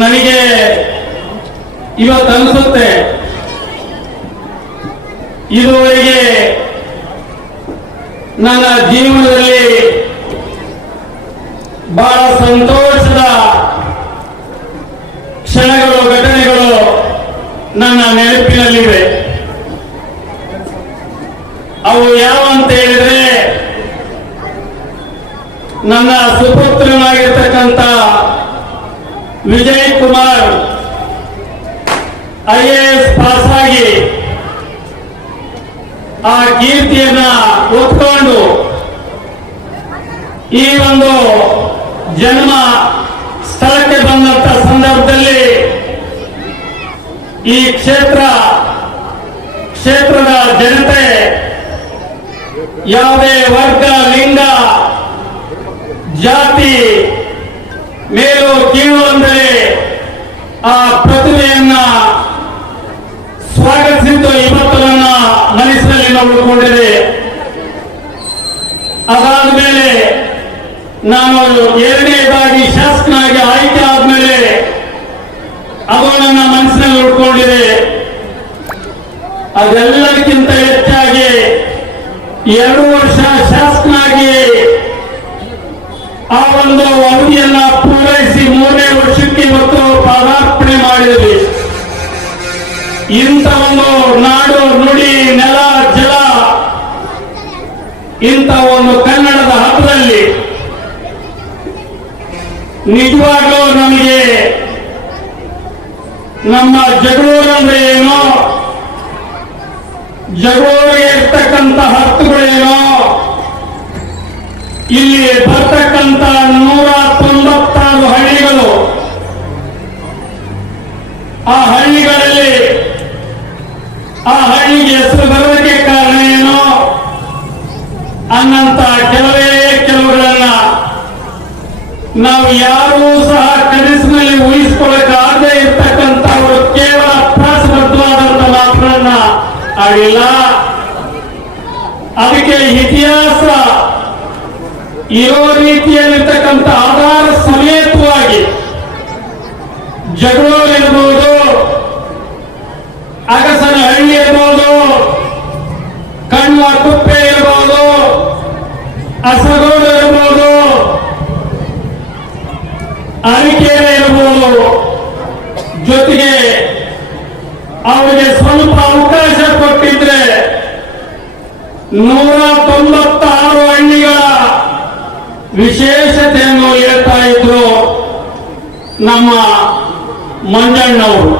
ನನಗೆ ಇವತ್ತು ಅನಿಸುತ್ತೆ, ಇದುವರೆಗೆ ನನ್ನ ಜೀವನದಲ್ಲಿ ಬಹಳ ಸಂತೋಷದ ಕ್ಷಣಗಳು, ಘಟನೆಗಳು ನನ್ನ ನೆನಪಿನಲ್ಲಿವೆ. ಅವು ಯಾವ ಅಂತ ಹೇಳಿದ್ರೆ, ನನ್ನ ಸುಪುತ್ರನಾಗಿರ್ತಕ್ಕಂಥ ವಿಜಯ್ ಕುಮಾರ್ IAS ಪಾಸ್ ಆಗಿ ಆ ಕೀರ್ತಿಯನ್ನ ಒತ್ಕೊಂಡು ಈ ಒಂದು ಜನ್ಮ ಸ್ಥಳಕ್ಕೆ ಬಂದಂತ ಸಂದರ್ಭದಲ್ಲಿ ಈ ಕ್ಷೇತ್ರದ ಜನತೆ ಯಾವುದೇ ವರ್ಗ, ಲಿಂಗ, ಜಾತಿ, ಮೇಲು ಕೀಳು ಅಂದರೆ ಆ ಪ್ರತಿಭೆಯನ್ನ ಸ್ವಾಗತಿಸಿದ್ದು ಇವತ್ತು ನನ್ನ ಮನಸ್ಸಿನಲ್ಲಿ ಉಳ್ಕೊಂಡಿದೆ. ಅದಾದ ಮೇಲೆ ನಾನು ಎರಡನೇದಾಗಿ ಶಾಸಕನಾಗಿ ಆಯ್ಕೆ ಆದ್ಮೇಲೆ ಅದು ನನ್ನ ಮನಸ್ಸಿನಲ್ಲಿ ಉಳ್ಕೊಂಡಿದೆ. ಅದೆಲ್ಲದಕ್ಕಿಂತ ಹೆಚ್ಚಾಗಿ 2 ವರ್ಷ ಶಾಸಕನಾಗಿ ಆ ಒಂದು ಅವಧಿಯನ್ನ ಪೂರೈಸಿ 3ನೇ ವರ್ಷಕ್ಕೆ ಇವತ್ತು ಪಾದಾರ್ಪಣೆ ಮಾಡಿದ್ವಿ. ಇಂಥ ಒಂದು ನಾಡು, ನುಡಿ, ನೆಲ, ಜಲ, ಇಂಥ ಒಂದು ಕನ್ನಡದ ಹಬ್ಬದಲ್ಲಿ ನಿಜವಾಗ್ಲೂ ನಮಗೆ ನಮ್ಮ ಜಗಳೂರು ಅಂದ್ರೆ ಏನೋ, ಜಗಳೂರಿಗೆ ಇರ್ತಕ್ಕಂಥ ಹಕ್ಕುಗಳೇನೋ, ಇಲ್ಲಿ ಬರ್ತಕ್ಕಂಥ 196 ಹಳ್ಳಿಗಳು, ಆ ಹಳ್ಳಿಗಳಲ್ಲಿ ಆ ಹಳ್ಳಿಗೆ ಹೆಸರು ಬರೋದಕ್ಕೆ ಕಾರಣ ಏನು ಅನ್ನಂತ ಕೆಲವುಗಳನ್ನ ನಾವು ಯಾರೂ ಸಹ ಕನಸಿನಲ್ಲಿ ಊಹಿಸಿಕೊಳ್ಳಕ್ಕಾಗದೇ ಇರ್ತಕ್ಕಂಥವರು ಕೇವಲ ಪ್ರಾಸಬದ್ಧವಾದಂತ ಮಾತುಗಳನ್ನ ಆಡಿಲ್ಲ. ಅದಕ್ಕೆ ಇತಿಹಾಸ ಇರೋ ರೀತಿಯಲ್ಲಿರ್ತಕ್ಕಂಥ ಆಧಾರ ಸಮೇತವಾಗಿ ಜಗಳೂರು ಇರ್ಬೋದು, ಅಗಸನಹಳ್ಳಿ ಇರ್ಬೋದು, ಕಣ್ವ ಕುಪ್ಪೆ ಇರ್ಬೋದು, ಅಸಗೋಡು ಇರ್ಬೋದು, ಅರಿಕೆರೆ ಇರ್ಬೋದು, ಜೊತೆಗೆ ಅವರಿಗೆ ಸ್ವಲ್ಪ ಅವಕಾಶ ಕೊಟ್ಟಿದ್ರೆ 196 ಹಳ್ಳಿಗಳ ವಿಶೇಷತೆಯನ್ನು ಹೇಳ್ತಾ ಇದ್ರು ನಮ್ಮ ಮಂಜಣ್ಣವರು.